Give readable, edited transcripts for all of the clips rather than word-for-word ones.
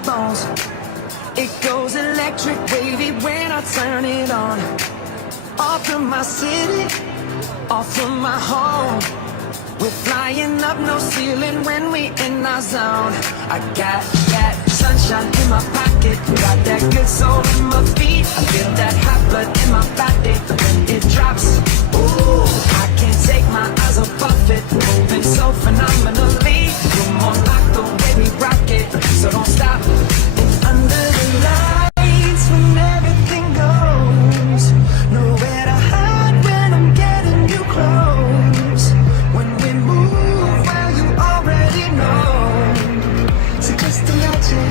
my bones. It goes electric wavy when I turn it on. Off from my city, off from my home. We're flying up, no ceiling when we in our zone. I got that sunshine in my pocket, got that good soul in my feet. I feel that hot blood in my body when it drops. Ooh, I can't take my eyes off of it, moving so phenomenally. You're more like the way we rock it, so don't stop. And under the lights when everything goes, nowhere to hide when I'm getting you close. When we move, well, you already know. So just imagine.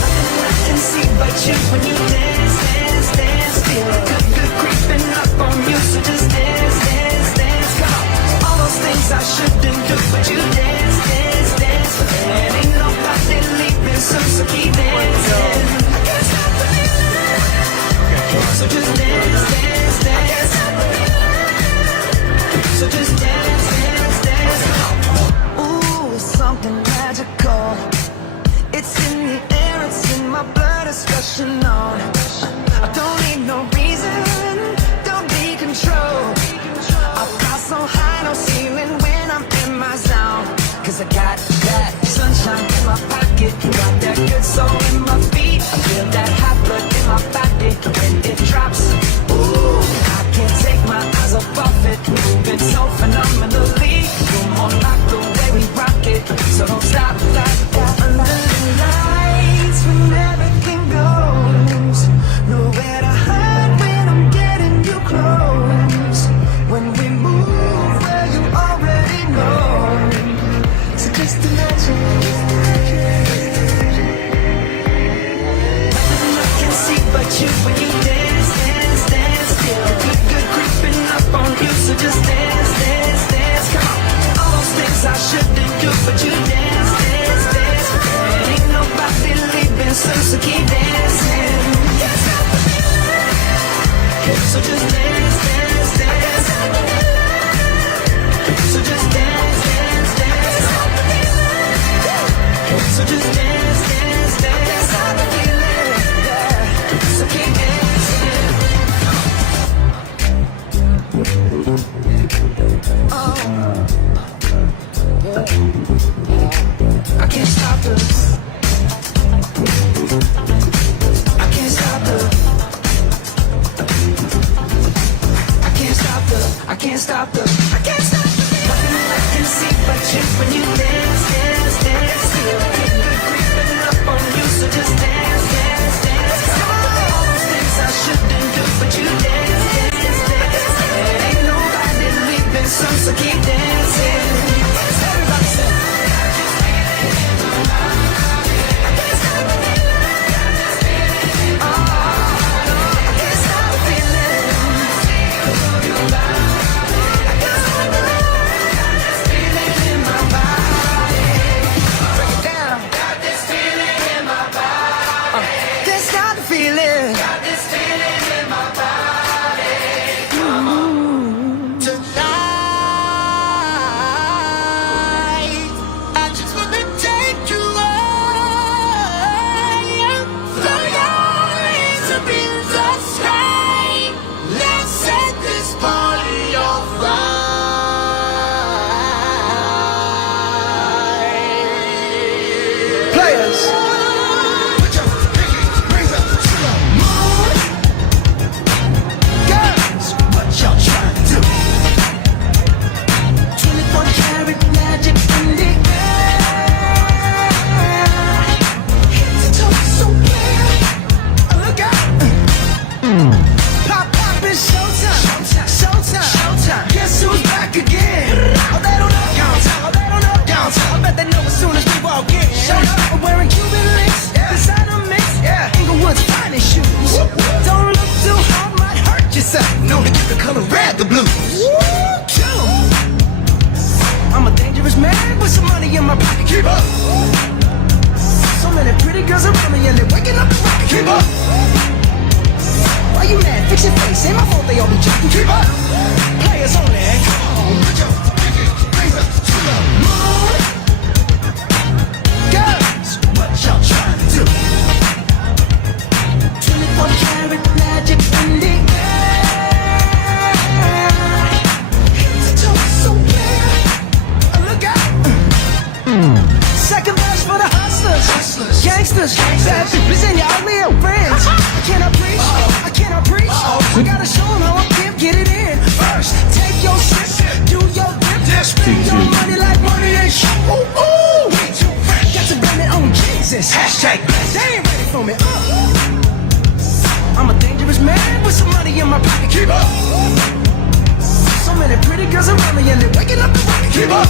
Nothing I can see but you when you dance, dance, dance. Feel good, good creeping up on you. So just dance, dance, dance. Come on. All those things I shouldn't do, but you dance, dance, dance. And ain't nobody leaving soon, so keep dancing. I can't stop the feeling. So just dance, dance, dance. So just dance, dance, dance. Ooh, it's something magical. It's in the air, it's in my blood, it's rushing on. I don't need no reason, don't be control. I fly so high, no ceiling when I'm in my zone. Cause I got that sunshine in my pocket, got that good soul in my feet. I feel that hot blood in my body when it drops. Ooh, I can't take my eyes off of it, moving so phenomenally. You're more like the way we rock it, so don't stop, stop, stop. Under the lights when everything goes, nowhere to hide when I'm getting you close. When we move, well, you already know. So just imagine. Nothing I can see but you when you dance, dance, dance. Feel good, good creeping up on you. So just dance, dance, dance. Come on. All those things I shouldn't do, but you dance, dance, dance. And ain't nobody leaving soon, so keep dancing. Can't stop the feeling. So just dance, dance, dance. So just dance, dance, dance. So just dance, dance, dance. Stop the feeling, yeah. So keep dancing. Oh, yeah. I can't stop the. I can't stop the. I can't stop the. I can't stop the. I can't stop the. Nothing I can see but you when you dance, dance, dance. Feel good, good creeping up on you, so just dance, dance, dance. All those things I shouldn't do, but you dance, dance, dance. Ain't nobody leaving soon, so keep dancing. Everybody say. I can't stop the feeling. Oh, no, I can't stop the feeling. I can't stop the feeling in my body. Break it down. Got this feeling in my body. Can't stop the feeling. Got this feeling in my body. Tonight, I just wanna take you higher. Throw your hands up in the sky. Let's set this party on fire. Players. Put your pinky rings up to the moon. Girls, what y'all trying to do? 24 karat magic in the air. Head to toe so clear. Look out. Pop, pop, it's showtime. Showtime. Showtime. Guess who's back again? Oh, they don't know downtown. Oh, they don't know downtown. I bet they know as soon as we walk in. Showed up, I'm wearing Cuban links. Designer mix. Inglewood's finest shoes. Don't look too hard, might hurt yourself. Known to get the color red, the blues. I'm a dangerous man with some money in my pocket. Keep up. So many pretty girls around me and they're waking up the rocket. Keep up. Why you mad? Fix your face. Ain't my fault they all be jacking. Keep up. Players only. Come on, put your pinky rings up to the moon. money in my pocket. Keep up. So many pretty girls around me and they're waking up the rocket. Keep up.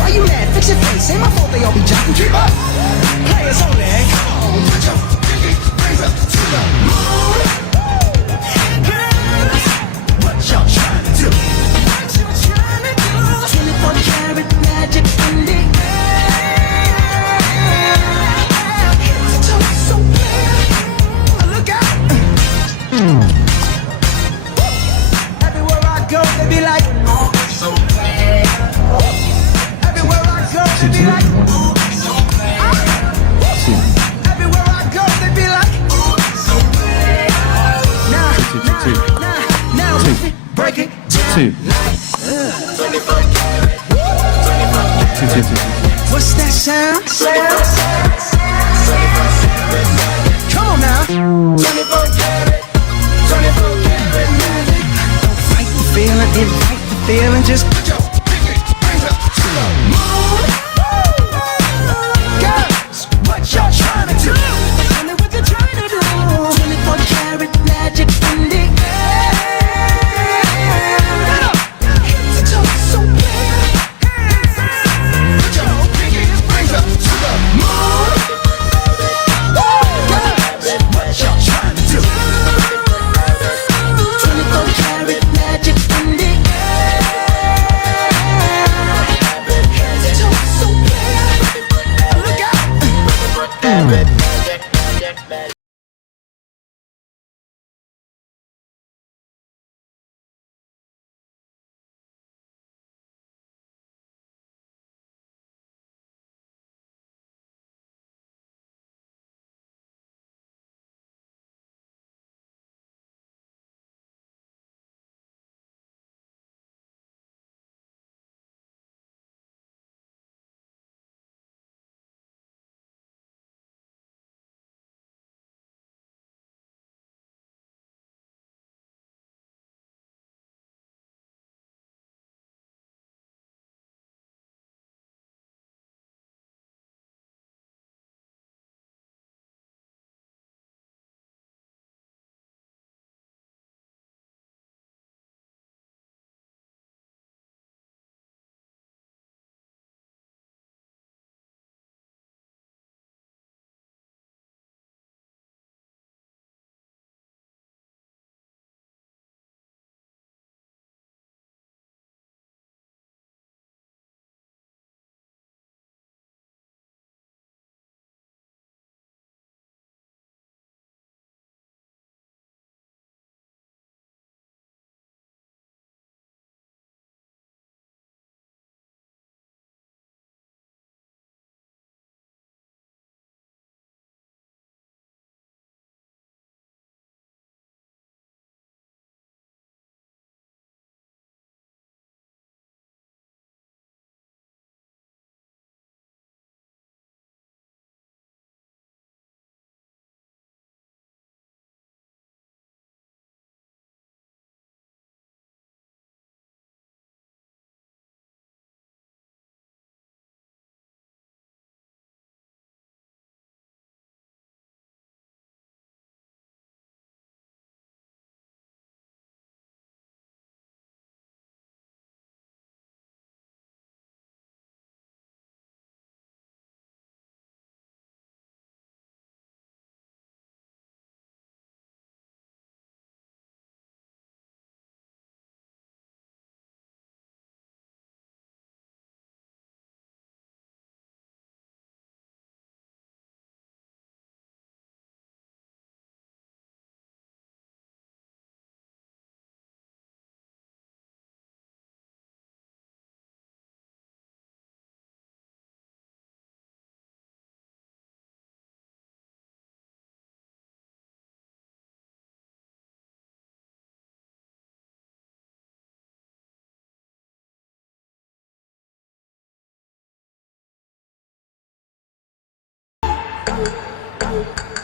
Why you mad? Fix your face. Ain't my fault they all be jocking. Keep up. Players only. Come on, put your pinky rings up to the moon. Girls, what y'all trying to do? What you trying to do? 24 karat magic in the air. So clear. Look out. Everywhere I go, they be like, oh, so clear. Everywhere I go, they be like, oh, so clear. Everywhere I go, they be like, oh, so clear. Now, break it down. 24 karat. 24 karat. What's that sound? Come on now. 24 karat. 24 karat magic. Don't fight the feeling, invite the feeling. Just put your pinky rings up to the moon. Girls, what y'all trying to do? Tell me what you're trying to do. 24 karat magic in the air. Head to toe, so clear. Put your pinky rings up to the moon. Girls, what y'all trying to do? 24 karat magic in the air. Head to toe, so clear. Look out.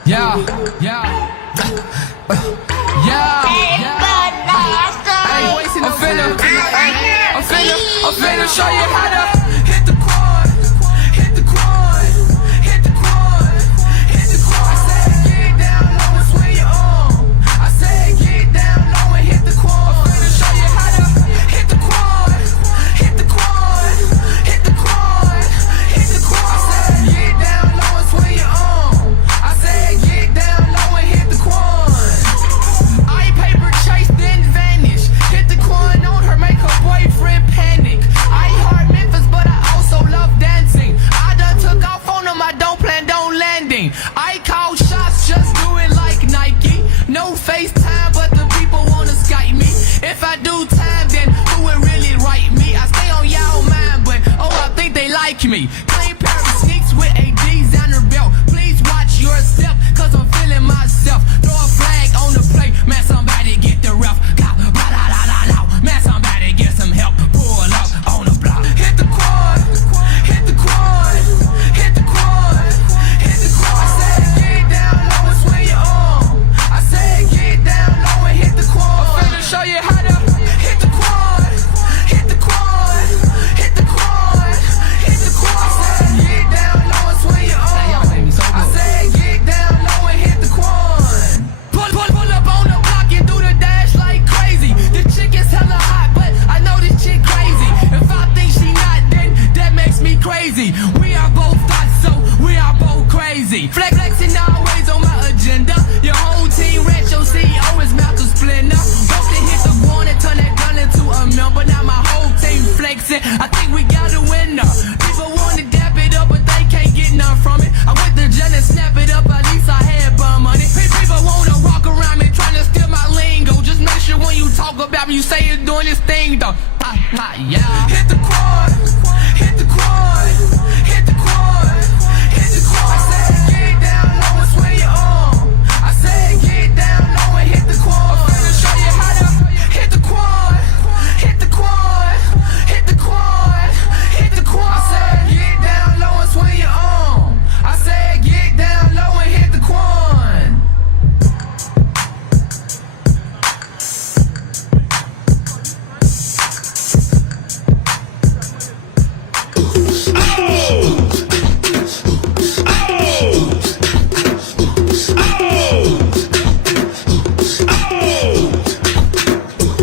Yeah, yeah, yeah. I'm finna show you how to hit the quad, hit the quad, hit the quad, hit the quad. I said get down low and swing your arm. I said me. Clean pair of sneaks with ADs on her belt. Please watch your step, cause I'm feeling myself. Throw a flag on the plate, man, somebody get the ref. Man, somebody get some help. Pull up on the block. Hit the quad, hit the quad, hit the quad, hit the quad. I said get down low and swing your arm. I said get down low and hit the quad. I'm finna show you how to hit the quad, hit the quad, hit the quad, hit the quad. I said get down low and swing your arm. I said get down low and hit the quad. Pull up on the block and do the dash like crazy. The chick is hella hot, but I know this chick crazy. If I think she not, then that makes me crazy. We are both thoughts, so we are both crazy. Flexing always on my agenda. Your whole team rich, your CEO is Malcolm Splendor. Once they hit the one and turn that gun into a number. Now my whole team flexing. I think we got a winner. People want to dap it up, but they can't get none from it. I went to jail and snap it up, at least I had bum money. People want to walk around me trying to steal my lingo. Just make sure when you talk about me, you say you're doing this thing though. Yeah. Hit the quad, hit the quad, hit the quad, hit the quad. I said get down low and swing your arm. I said get down low and hit the quad. I'm finna show you how to hit the quad, hit the quad, hit the quad, hit the quad. I said get down low and swing your arm. I said get down low and hit the quad.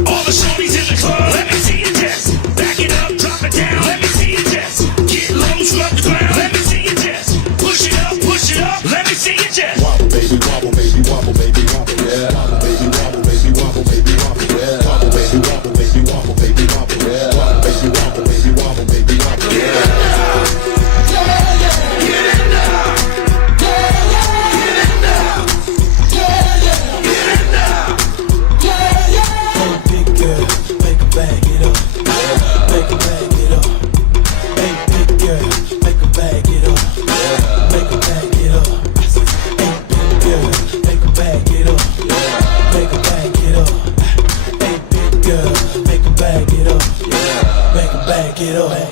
All the shorties in the club, let me see you just back it up, drop it down. Let me see you just get low, scrub the ground. Let me see you just push it up. Let me see you just wobble, baby, wobble, baby, wobble, baby, wobble, yeah. Wobble, baby, wobble, baby, wobble, baby, wobble, yeah. Wobble, baby, wobble, baby, wobble, baby, wobble, yeah. Wobble, baby, wobble, baby, wobble, baby, wobble, yeah.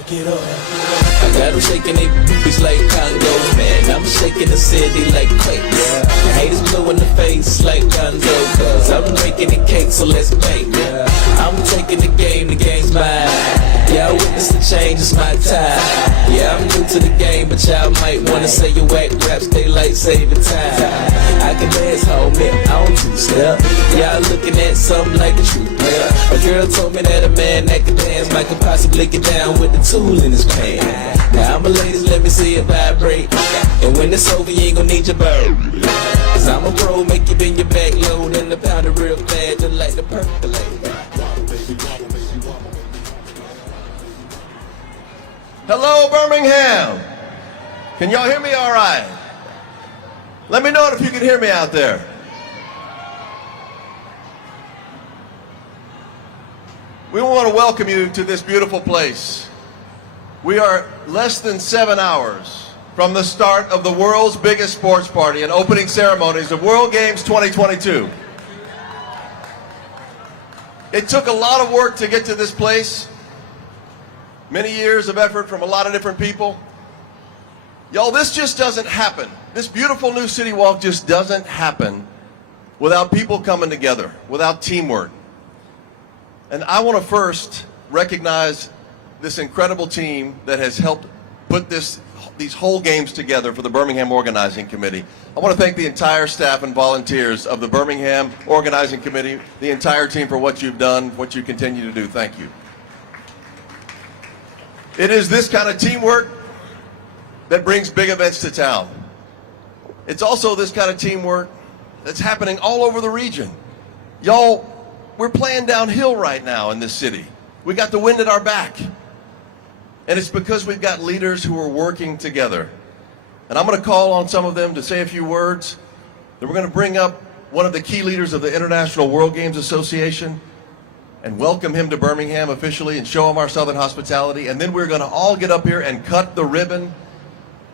I got them shaking they boobies like Congo, man. I'm shaking the city like quake. The haters blue in the face like Gonzo, cause I'm making the cake, so let's bake. I'm taking the game's mine. Yeah, I witness the change, it's my time. Yeah, I'm new to the game, but y'all might wanna say your whack raps, they like saving time. I can dance, homie, I don't two-step. Y'all looking at something like a true player. A girl told me that a man that can dance might could possibly get down with the tool in his pants. Now I'm a ladies, let me see it vibrate. And when it's over, you ain't gon' need your bird. Cause I'm a pro, make you bend your back low, then the pound it real fast, just like the percolate. Hello, Birmingham. Can y'all hear me all right? Let me know if you can hear me out there. We want to welcome you to this beautiful place. We are less than 7 hours from the start of the world's biggest sports party and opening ceremonies of World Games 2022. It took a lot of work to get to this place. Many years of effort from a lot of different people. Y'all, this just doesn't happen. This beautiful new city walk just doesn't happen without people coming together, without teamwork. And I want to first recognize this incredible team that has helped put these whole games together for the Birmingham Organizing Committee. I want to thank the entire staff and volunteers of the Birmingham Organizing Committee, the entire team for what you've done, what you continue to do. Thank you. It is this kind of teamwork that brings big events to town. It's also this kind of teamwork that's happening all over the region. Y'all, we're playing downhill right now in this city. We got the wind at our back. And it's because we've got leaders who are working together. And I'm going to call on some of them to say a few words. Then we're going to bring up one of the key leaders of the International World Games Association. and welcome him to Birmingham officially and show him our Southern hospitality. And then we're going to all get up here and cut the ribbon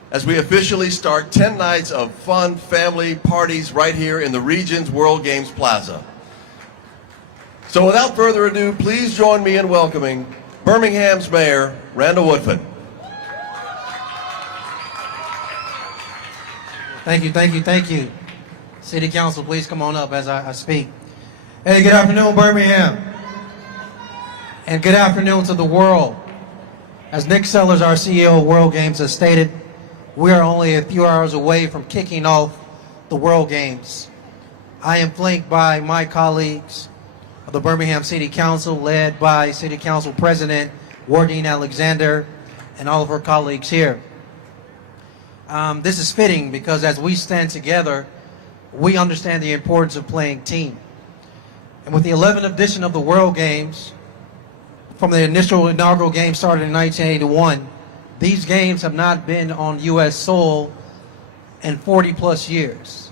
as we officially start 10 nights of fun family parties right here in the region's World Games Plaza. So without further ado, please join me in welcoming Birmingham's Mayor, Randall Woodfin. Thank you, thank you, thank you. City Council, please come on up as I speak. Hey, good afternoon, Birmingham. And good afternoon to the world. As Nick Sellers, our CEO of World Games, has stated, we are only a few hours away from kicking off the World Games. I am flanked by my colleagues of the Birmingham City Council, led by City Council President Wardine Alexander and all of her colleagues here. This is fitting because as we stand together, we understand the importance of playing team. And with the 11th edition of the World Games, from the initial inaugural game started in 1981, these games have not been on U.S. soil in 40 plus years.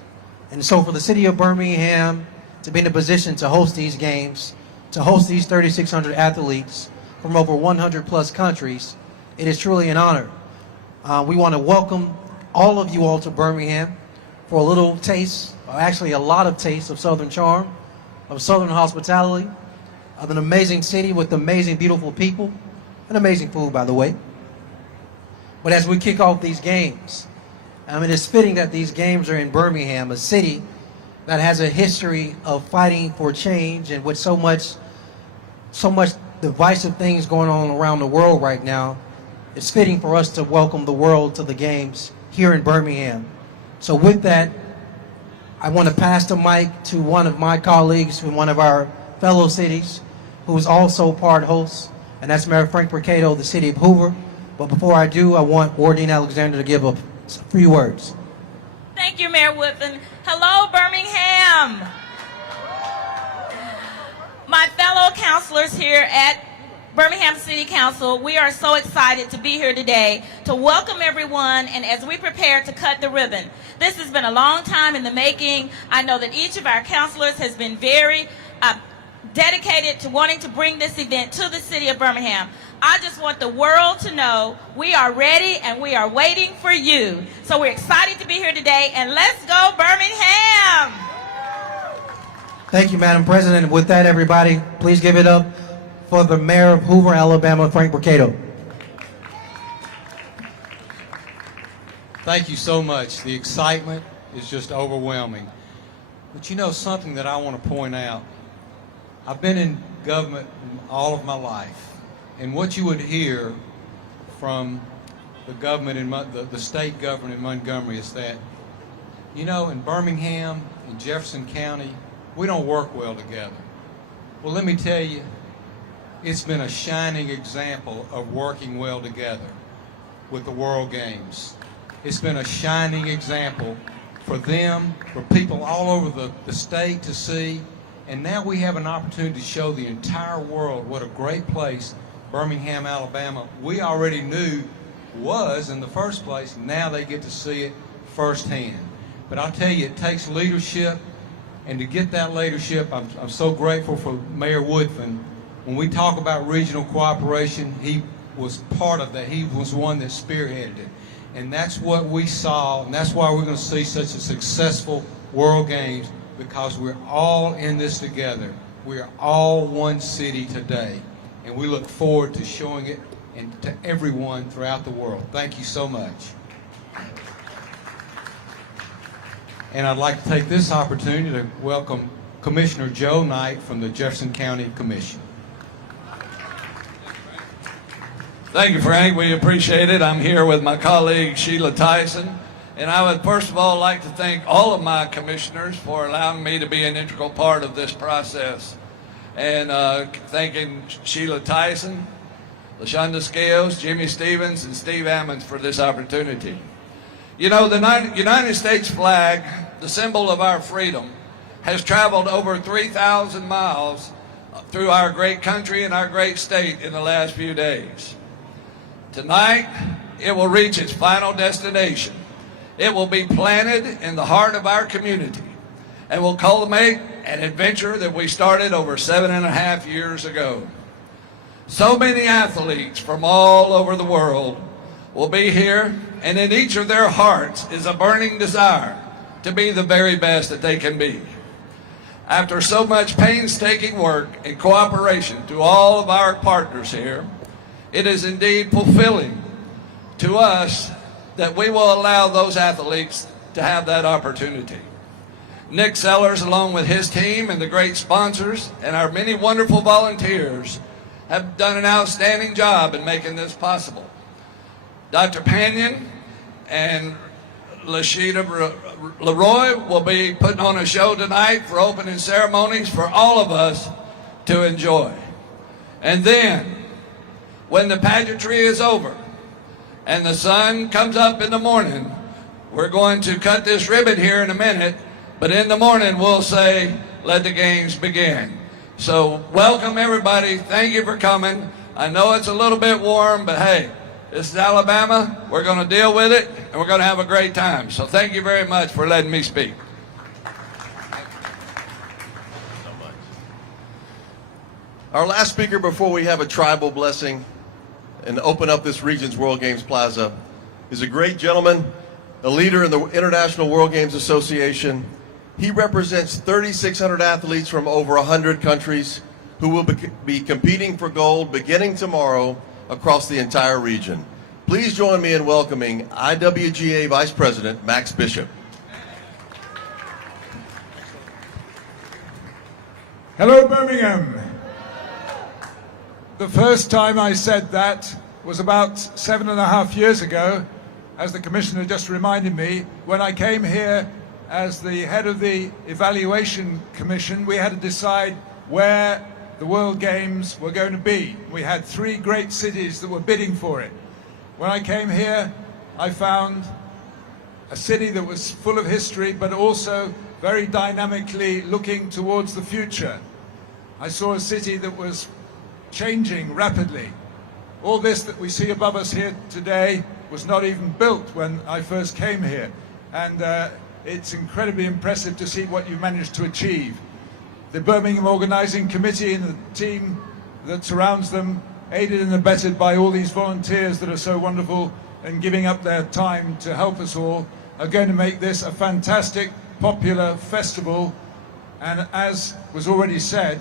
And so for the city of Birmingham to be in a position to host these games, to host these 3,600 athletes from over 100 plus countries, it is truly an honor. We want to welcome all of you all to Birmingham for a little taste, or actually a lot of taste of Southern charm, of Southern hospitality, of an amazing city with amazing, beautiful people, and amazing food, by the way. But as we kick off these games, it's fitting that these games are in Birmingham, a city that has a history of fighting for change, and with so much divisive things going on around the world right now, it's fitting for us to welcome the world to the games here in Birmingham. So with that, I want to pass the mic to one of my colleagues from one of our fellow cities, who is also part host, and that's Mayor Frank Mercado of the city of Hoover. But before I do, I want Wardine Alexander to give a few words. Thank you, Mayor Woodfin. Hello, Birmingham. My fellow councilors here at Birmingham City Council, we are so excited to be here today to welcome everyone, and as we prepare to cut the ribbon. This has been a long time in the making. I know that each of our councilors has been very dedicated to wanting to bring this event to the city of Birmingham. I just want the world to know we are ready and we are waiting for you. So we're excited to be here today, and let's go Birmingham! Thank you, Madam President. With that, everybody, please give it up for the Mayor of Hoover, Alabama, Frank Mercado. Thank you so much. The excitement is just overwhelming. But you know something that I want to point out? I've been in government all of my life. And what you would hear from the government in the state government in Montgomery is that, you know, in Birmingham, in Jefferson County, we don't work well together. Well, let me tell you, it's been a shining example of working well together with the World Games. It's been a shining example for them, for people all over the state to see. And now we have an opportunity to show the entire world what a great place Birmingham, Alabama, we already knew was in the first place. Now they get to see it firsthand. But I'll tell you, it takes leadership, and to get that leadership, I'm so grateful for Mayor Woodfin. When we talk about regional cooperation, he was part of that. He was one that spearheaded it. And that's what we saw, and that's why we're going to see such a successful World Games, because we're all in this together. We are all one city today. And we look forward to showing it to everyone throughout the world. Thank you so much. And I'd like to take this opportunity to welcome Commissioner Joe Knight from the Jefferson County Commission. Thank you, Frank. We appreciate it. I'm here with my colleague Sheila Tyson. And I would first of all like to thank all of my commissioners for allowing me to be an integral part of this process. And thanking Sheila Tyson, LaShonda Scales, Jimmy Stevens, and Steve Ammons for this opportunity. You know, the United States flag, the symbol of our freedom, has traveled over 3,000 miles through our great country and our great state in the last few days. Tonight, it will reach its final destination. It will be planted in the heart of our community and will culminate an adventure that we started over 7.5 years ago. So many athletes from all over the world will be here, and in each of their hearts is a burning desire to be the very best that they can be. After so much painstaking work and cooperation to all of our partners here, it is indeed fulfilling to us that we will allow those athletes to have that opportunity. Nick Sellers, along with his team and the great sponsors and our many wonderful volunteers, have done an outstanding job in making this possible. Dr. Panion and Lashida Leroy will be putting on a show tonight for opening ceremonies for all of us to enjoy. And then, when the pageantry is over and the sun comes up in the morning, we're going to cut this ribbon here in a minute, but in the morning we'll say, let the games begin. So welcome everybody, thank you for coming. I know it's a little bit warm, but hey, this is Alabama, we're gonna deal with it, and we're gonna have a great time. So thank you very much for letting me speak. Our last speaker before we have a tribal blessing and open up this region's World Games Plaza is a great gentleman, a leader in the International World Games Association. He represents 3,600 athletes from over 100 countries who will be competing for gold beginning tomorrow across the entire region. Please join me in welcoming IWGA Vice President Max Bishop. Hello, Birmingham. The first time I said that was about 7.5 years ago, as the Commissioner just reminded me. When I came here as the head of the Evaluation Commission, we had to decide where the World Games were going to be. We had 3 great cities that were bidding for it. When I came here, I found a city that was full of history, but also very dynamically looking towards the future. I saw a city that was changing rapidly. All this that we see above us here today was not even built when I first came here. And it's incredibly impressive to see what you managed to achieve. The Birmingham Organising Committee and the team that surrounds them, aided and abetted by all these volunteers that are so wonderful and giving up their time to help us all, are going to make this a fantastic, popular festival. And as was already said,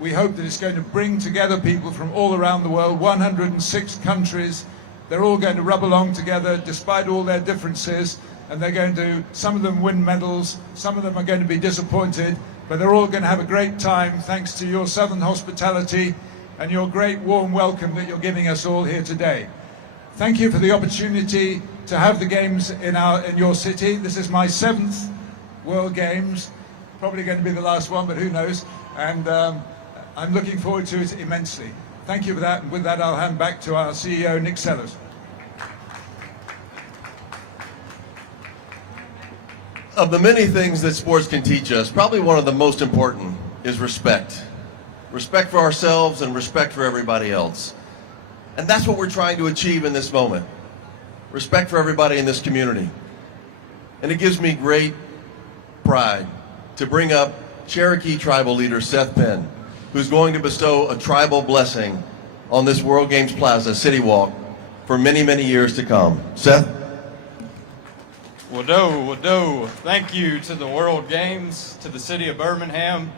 we hope that it's going to bring together people from all around the world, 106 countries. They're all going to rub along together despite all their differences, and they're going to, some of them win medals, some of them are going to be disappointed, but they're all going to have a great time thanks to your southern hospitality and your great warm welcome that you're giving us all here today. Thank you for the opportunity to have the games in your city. This is my 7th World Games, probably going to be the last one, but who knows, and I'm looking forward to it immensely. Thank you for that, and with that I'll hand back to our CEO, Nick Sellers. Of the many things that sports can teach us, probably one of the most important is respect. Respect for ourselves and respect for everybody else. And that's what we're trying to achieve in this moment. Respect for everybody in this community. And it gives me great pride to bring up Cherokee tribal leader Seth Penn, who's going to bestow a tribal blessing on this World Games Plaza City Walk for many, many years to come. Seth? Wado. Thank you to the World Games, to the city of Birmingham.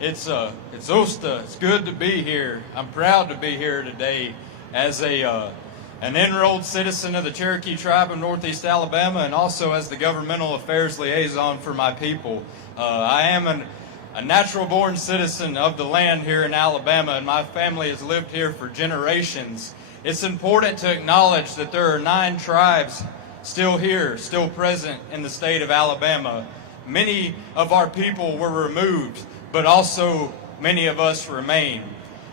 It's Osta. It's good to be here. I'm proud to be here today as an enrolled citizen of the Cherokee tribe of Northeast Alabama, and also as the governmental affairs liaison for my people. I am a natural-born citizen of the land here in Alabama, and my family has lived here for generations. It's important to acknowledge that there are 9 tribes still here, still present in the state of Alabama. Many of our people were removed, but also many of us remain.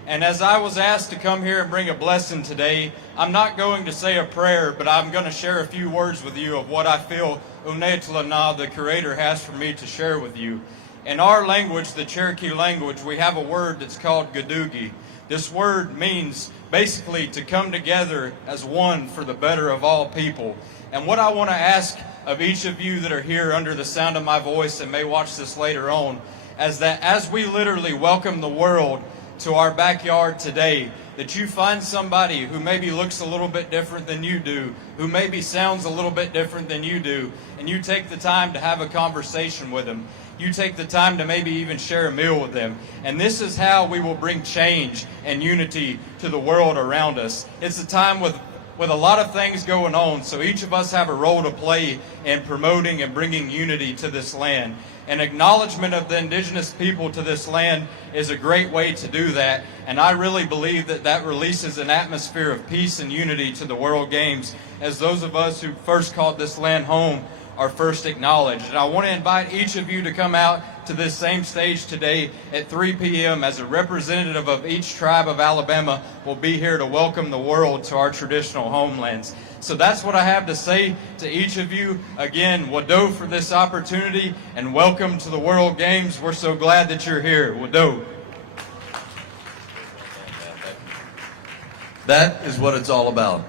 And as I was asked to come here and bring a blessing today, I'm not going to say a prayer, but I'm going to share a few words with you of what I feel Unetlana, the Creator, has for me to share with you. In our language, the Cherokee language, we have a word that's called Gadugi. This word means basically to come together as one for the better of all people. And what I want to ask of each of you that are here under the sound of my voice and may watch this later on as we literally welcome the world to our backyard today, that you find somebody who maybe looks a little bit different than you do, who maybe sounds a little bit different than you do, and you take the time to have a conversation with them. You take the time to maybe even share a meal with them. And this is how we will bring change and unity to the world around us. It's a time with a lot of things going on, so each of us have a role to play in promoting and bringing unity to this land. An acknowledgement of the indigenous people to this land is a great way to do that, and I really believe that that releases an atmosphere of peace and unity to the World Games, as those of us who first called this land home are first acknowledged. And I want to invite each of you to come out to this same stage today at 3 p.m. as a representative of each tribe of Alabama will be here to welcome the world to our traditional homelands. So that's what I have to say to each of you. Again, Wado for this opportunity, and welcome to the World Games. We're so glad that you're here. Wado. That is what it's all about.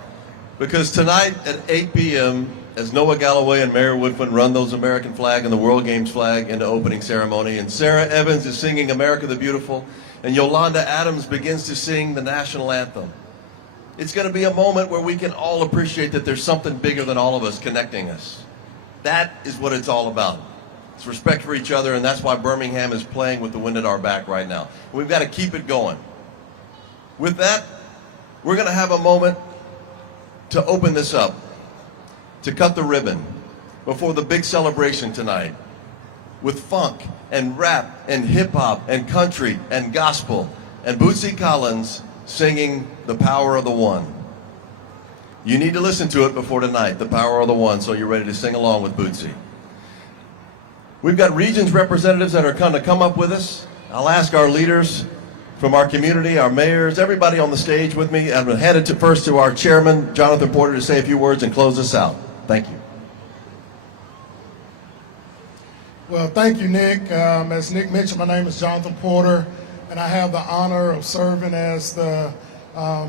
Because tonight at 8 p.m., as Noah Galloway and Mayor Woodfin run those American flag and the World Games flag into opening ceremony, and Sarah Evans is singing America the Beautiful, and Yolanda Adams begins to sing the national anthem. It's going to be a moment where we can all appreciate that there's something bigger than all of us connecting us. That is what it's all about. It's respect for each other, and that's why Birmingham is playing with the wind at our back right now. We've got to keep it going. With that, we're going to have a moment to open this up, to cut the ribbon before the big celebration tonight with funk and rap and hip-hop and country and gospel and Bootsy Collins singing The Power of the One. You need to listen to it before tonight, The Power of the One, so you're ready to sing along with Bootsy. We've got regions representatives that are going to come up with us. I'll ask our leaders from our community, our mayors, everybody on the stage with me. I'm going to hand it first to our chairman, Jonathan Porter, to say a few words and close us out. Thank you. Well, thank you, Nick. As Nick mentioned, my name is Jonathan Porter, and I have the honor of serving as the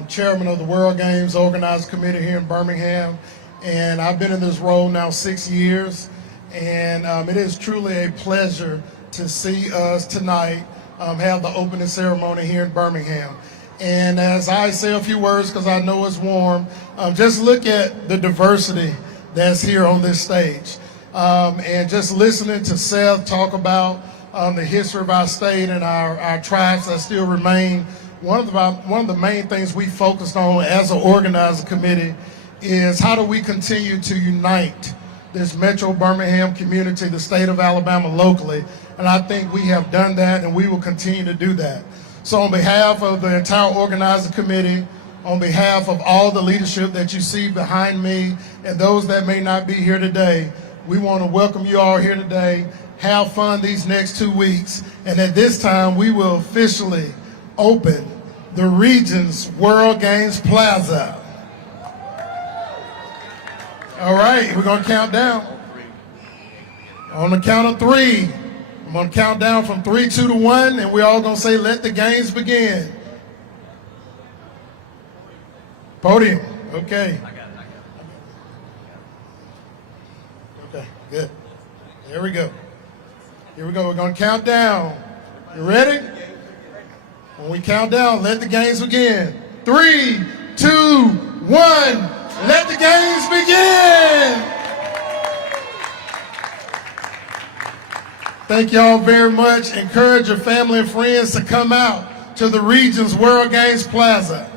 chairman of the World Games Organizing Committee here in Birmingham. And I've been in this role now 6 years, and it is truly a pleasure to see us tonight have the opening ceremony here in Birmingham. And as I say a few words, because I know it's warm, just look at the diversity that's here on this stage. And just listening to Seth talk about the history of our state and our tribes that still remain, one of the main things we focused on as an organizing committee is how do we continue to unite this Metro Birmingham community, the state of Alabama locally, and I think we have done that and we will continue to do that. So on behalf of the entire organizing committee, on behalf of all the leadership that you see behind me and those that may not be here today, we want to welcome you all here today. Have fun these next 2 weeks, and at this time we will officially open the region's World Games Plaza. All right, we're going to count down. On the count of 3, I'm going to count down from 3, 2 to 1, and we're all going to say, let the games begin. Podium, okay. Okay, good. There we go. Here we go, we're going to count down. You ready? When we count down, let the games begin. 3, 2, 1. Let the games begin! Thank y'all very much. Encourage your family and friends to come out to the region's World Games Plaza.